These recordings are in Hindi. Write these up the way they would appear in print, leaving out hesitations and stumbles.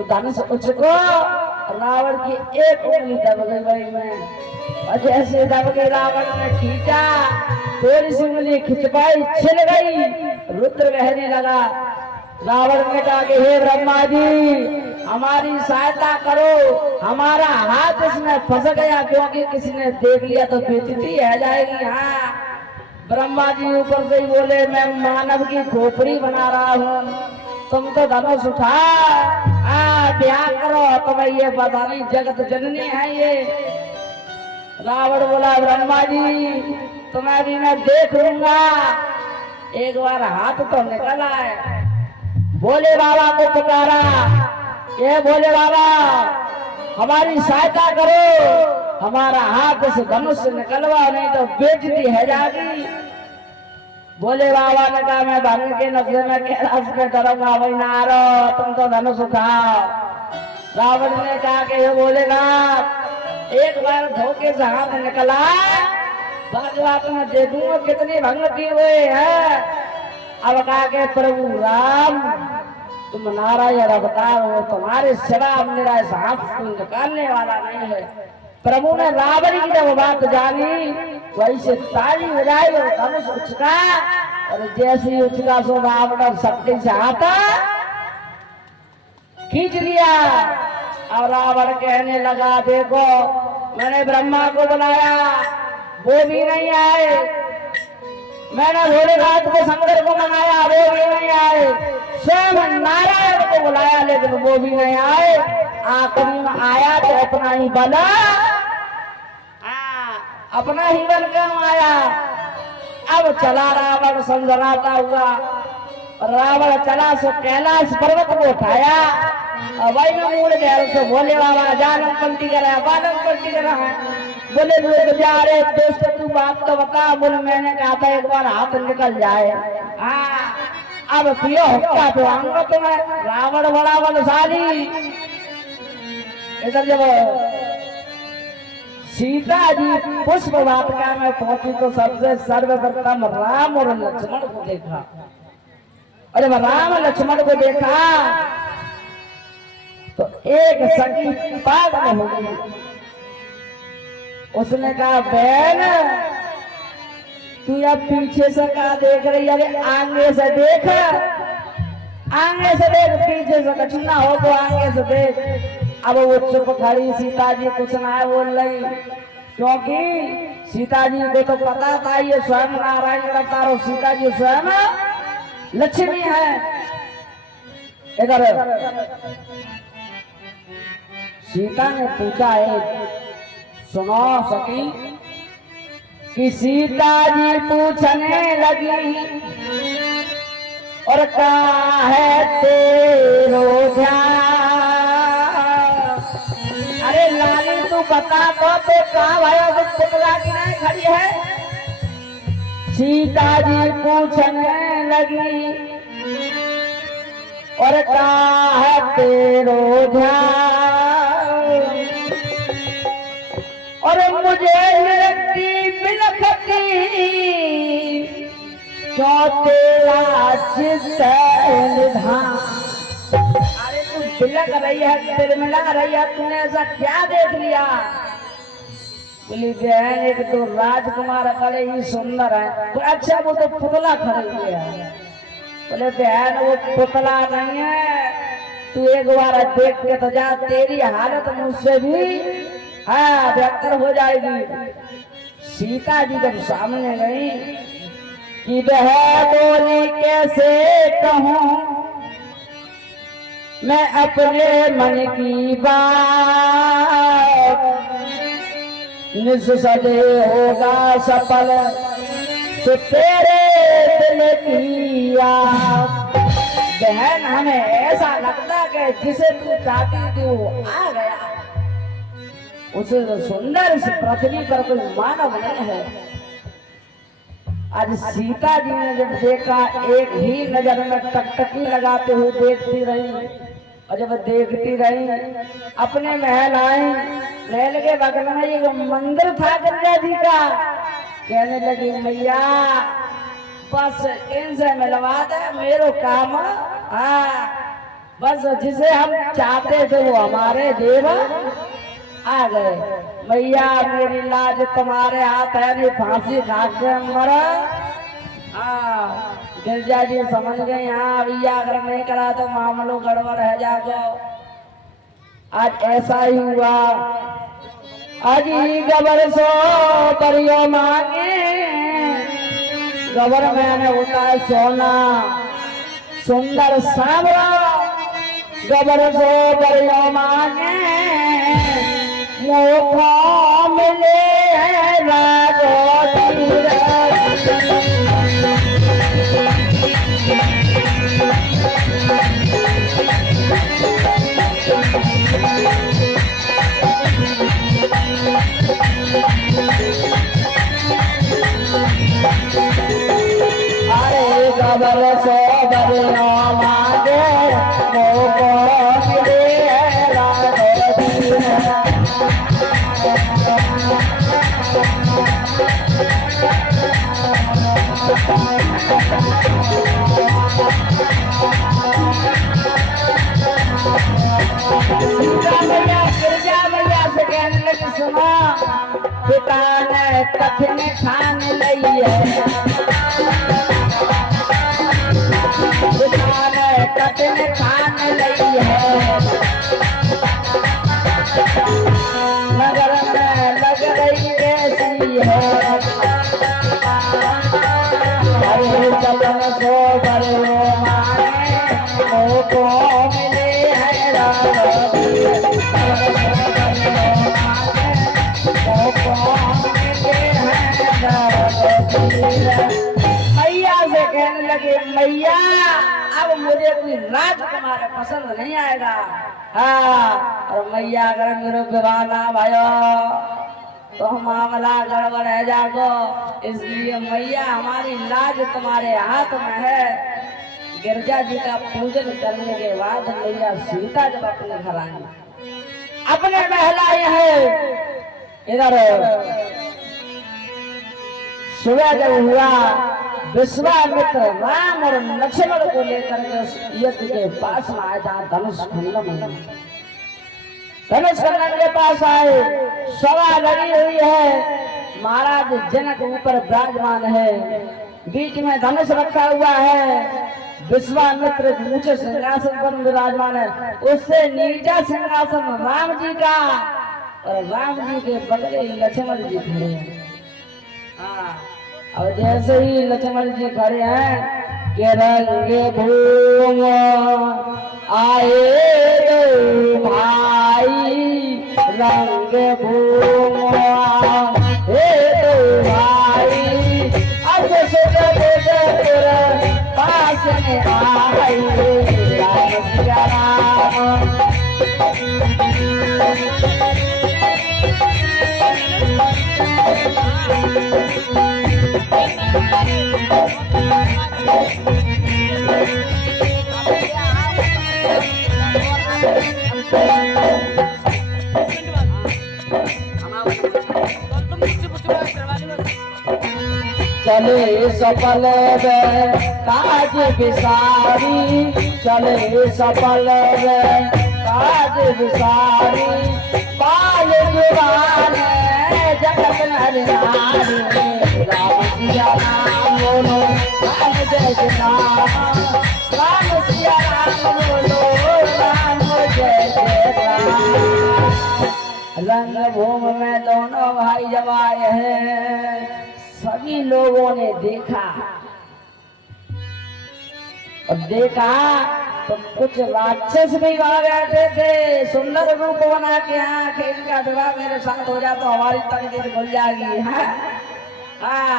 धनुष उचको, रावण की एक उंगली दब गई भाई में, और जैसे दब गई रावण ने खींचा, थोड़ी सी उंगली खिंच पाई, छिल गई, रुद्र बहने लगा। रावण ने कहा कि हे ब्रह्मा जी, हमारी सहायता करो, हमारा हाथ इसमें फंस गया, क्योंकि किसी ने देख लिया तो बेइज्जती है जाएगी। हाँ, ब्रह्मा जी ऊपर से ही बोले, मैं मानव की खोपड़ी बना रहा हूँ, तुम तो धनुष उठा, ब्याह करो, तुम्हें ये पता नहीं जगत जननी है ये। रावण बोला, ब्रह्मा जी तुम्हें भी मैं देख लूंगा, एक बार हाथ तो निकल आए। भोले बाबा को पुकारा, ये भोले बाबा हमारी सहायता करो, हमारा हाथ से धनुष से निकलवा, नहीं तो बेइज्जती है जाएगी। भोले बाबा ने कहा, मैं भंग के नशे में कैलाश में डरूंगा, वही ना रो, तुम तो धनुष उठाओ। रावण ने कहा कि ये भोलेनाथ, एक बार धोखे से हाथ निकला, बात में देखूंगा कितनी भंग पी हुए है। अब कहा के प्रभु राम, तुम नारायण अवतार हो, तुम्हारे सिवा मेरा इस हाथ को निकालने वाला नहीं है। प्रभु ने रावण की जब बात जानी, वही से ताली बजाई और धनुष उचका, और जैसे ही उचका सो रावण शक्ति से आता खींच लिया। और रावण कहने लगा, देखो मैंने ब्रह्मा को बुलाया, वो भी नहीं आए, मैंने भोलेनाथ को शंकर को मनाया, वो भी नहीं आए, स्वयं नारायण को बुलाया, लेकिन वो भी नहीं आए। आखिरी में आया तो अपना ही बला, अपना ही बल क्यों आया। अब चला रावण संजनाता हुआ, रावण चला सो कैलाश पर्वत को उठाया, और वही में मूल गया तो भोले बाबा जानम पलटी करा, बालम पलटी करा है। बोले लोग जा रहे दोस्त, तू बात तो बता। बोले मैंने कहा था एक बार हाथ निकल जाए। अब पियो हुक्का तो आऊंगा तुम्हें। रावण बड़ा बलशाली। इधर जब सीता जी पुष्प वाटिका में पहुंची तो सबसे सर्वप्रथम राम और लक्ष्मण को देखा, और जब राम लक्ष्मण को देखा तो एक सखी पागल हो गई। उसने कहा, बहन तू अब पीछे से क्या देख रही है? अरे आगे से देख, आगे से देख, पीछे से कुछ ना हो तो आगे से देख। अब वो चुप खड़ी, सीता जी कुछ ना बोल रही, क्योंकि सीता जी को तो पता था ये स्वयं नारायण अवतार और सीता जी स्वयं लक्ष्मी है। इधर सीता ने पूछा है, सुनो सखी, कि सीता जी पूछने लगी, और कहा है तेरो ध्यान। अरे लाली तू बता तो कहा भाई तो पुतला की नहीं खड़ी है। सीता जी पूछने लगी, और कहा है तेरो ध्यान, और मुझे लगती बिलखती क्यों तेरा निधान। अरे तू बिलख रही है, तिलमिला रही है, तूने ऐसा क्या देख लिया? बोली बहन एक तो राजकुमार बड़े ही सुंदर है। तो अच्छा वो तो पुतला खरीद लिया। बोले बहन वो पुतला नहीं है, तू एक बार देख के तो जा, तेरी हालत मुझसे भी बेहतर हो जाएगी। सीता जी जब सामने गई कि वह बोली कैसे कहूं मैं अपने मन की बात, निस्सले होगा सफल तो तेरे दिल की आस। बहन हमें ऐसा लगता कि जिसे तू चाहती थी वो आ गया, उसे सुंदर इस पृथ्वी पर कोई मानव नहीं है। आज सीता जी ने जब देखा, एक ही नजर में टकटकी लगाते हुए देखती रही, और जब देखती रही अपने महल आई। महल के बगल में एक मंदिर था गंगा जी का। कहने लगी मैया बस इनसे मिलवा दे, मेरो काम बस जिसे हम चाहते थे वो हमारे देव आ गए। मैया मेरी लाज तुम्हारे हाथ है, नहीं फांसी खा के मरा। हाँ गिरजा जी समझ गए, हाँ भैया अगर नहीं करा तो मामलो गड़बड़ है जागो। आज ऐसा ही हुआ। अजी गबर सो परियो मांगे, गबर मैंने होता है सोना सुंदर सांवरा। गबर सो परियो मांगे, मोखा मिले राजो तीर। अरे गबर सो बरियो मांगे, मोखा मिले राजो तीर। गिरजा मैया से कहने लगी सुनो, पिता ने कठिन ठान लई है, पिता ने कठिन ठान लई है। नगर में लग रही कैसी है, हरे चलन सो बरो मांगे, मोको मिले है राजो। मैया से कहने लगे मैया अब मुझे कोई राजकुमार पसंद नहीं आएगा। हाँ और मैया अगर मेरे विवाह ना भयो तो मामला गड़बड़ है जागो। इसलिए मैया हमारी लाज तुम्हारे हाथ में है। गिरजा जी का पूजन करने के बाद मैया सीता जब अपने घर आई, अपने महलाए हैं। इधर सुबह जब हुआ, विश्वामित्र राम और लक्ष्मण को लेकर के उस यज्ञ के पास में आए जहाँ धनुष खंडन, धनुष खंडन के पास आए। सभा लगी हुई है, महाराज जनक ऊपर विराजमान है, बीच में धनुष रखा हुआ है। विश्वामित्र ऊंचे सिंहासन पर विराजमान है, उससे नीचा सिंहासन राम जी का, और राम जी के बगल लक्ष्मण जी खड़े हैं। हाँ और जैसे ही लक्ष्मण जी खड़े हैं कि रंगे भूम आए भाई, रंग भूम हे भाई, अब पास में आई राम सिया राम। चले सफल काज विसारी, चले सफल काज विसारी, बाल जुबान जगत नर नारी, राम सिया राम बोलो राम जय जय राम, राम सिया राम बोलो राम जय जय राम। रंगभूमि में दोनों भाई जब आए हैं, सभी लोगों ने देखा और देखा तो कुछ राक्षस भी वहां बैठे थे, सुंदर रूप बना के। हाँ खेल का विवाह मेरे साथ हो जाए तो हमारी तकदीर खुल जाएगी। हाँ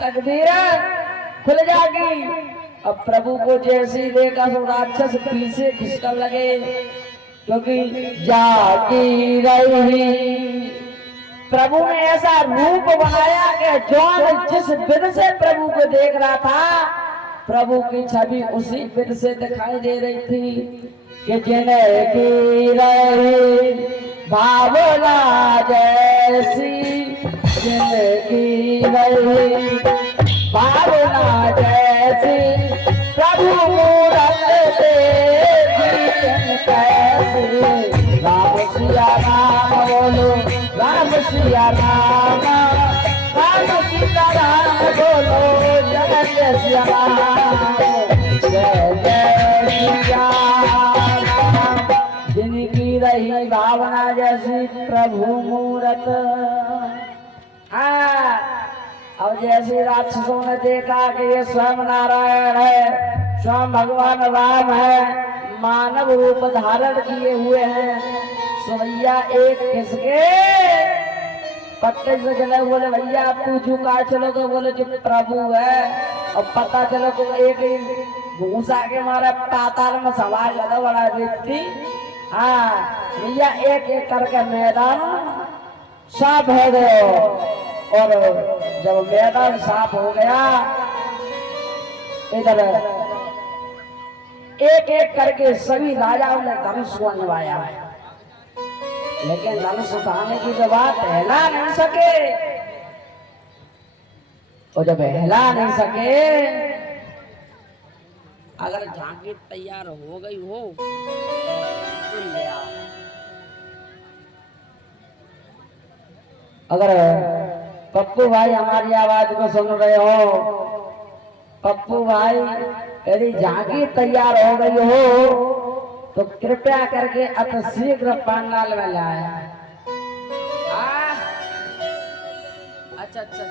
तकदीर खुल जाएगी। अब प्रभु को जैसे ही देखा तो राक्षस पीछे खिसकन लगे, क्योंकि जाती रही प्रभु ने ऐसा रूप बनाया कि जौन जिस विध से प्रभु को देख रहा था, प्रभु की छवि उसी विध से दिखाई दे रही थी कि जिन्हें की रही भावना जैसी, जिनकी रही भावना जैसी, प्रभु मूरत देखी कैसे राम सिया राम बोलो राम सिया राम राम सीता राम बोलो जय जय सिया राम जय जय सिया राम। जिनकी रही भावना जैसी प्रभु मूरत। हाँ, अब जैसे राक्षसों ने देखा कि ये स्वयं नारायण है, स्वयं भगवान राम है, मानव रूप धारण किए हुए हैं, सो भैया एक किसके पट्टे से चले, बोले भैया आप तू झुका चलो, तो बोले जो प्रभु है। और पता चलो तो एक ही भूसा के मारे पाताल में सवार लगा बड़ा व्यक्ति। हाँ भैया एक एक करके मैदान साफ हो गए। और जब मैदान साफ हो गया, इधर एक एक करके सभी राजाओं ने धनुष को निभाया, लेकिन धनुष उठाने की जो बात हिला नहीं सके। और जब हिला नहीं सके, अगर झांकी तैयार हो गई हो तो ले आओ। अगर पप्पू भाई हमारी आवाज को सुन रहे हो, पप्पू भाई यदि झांकी तैयार हो गई हो तो कृपया करके अति शीघ्र पंडाल में लाए। अच्छा अच्छा अच्छा,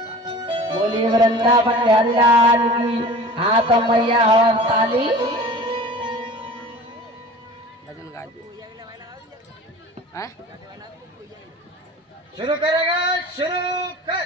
बोलिए वृंदावन बिहारी लाल की। हाँ तो मैया हवा ताली भजन गा दो। शुरू करेगा, शुरू कर।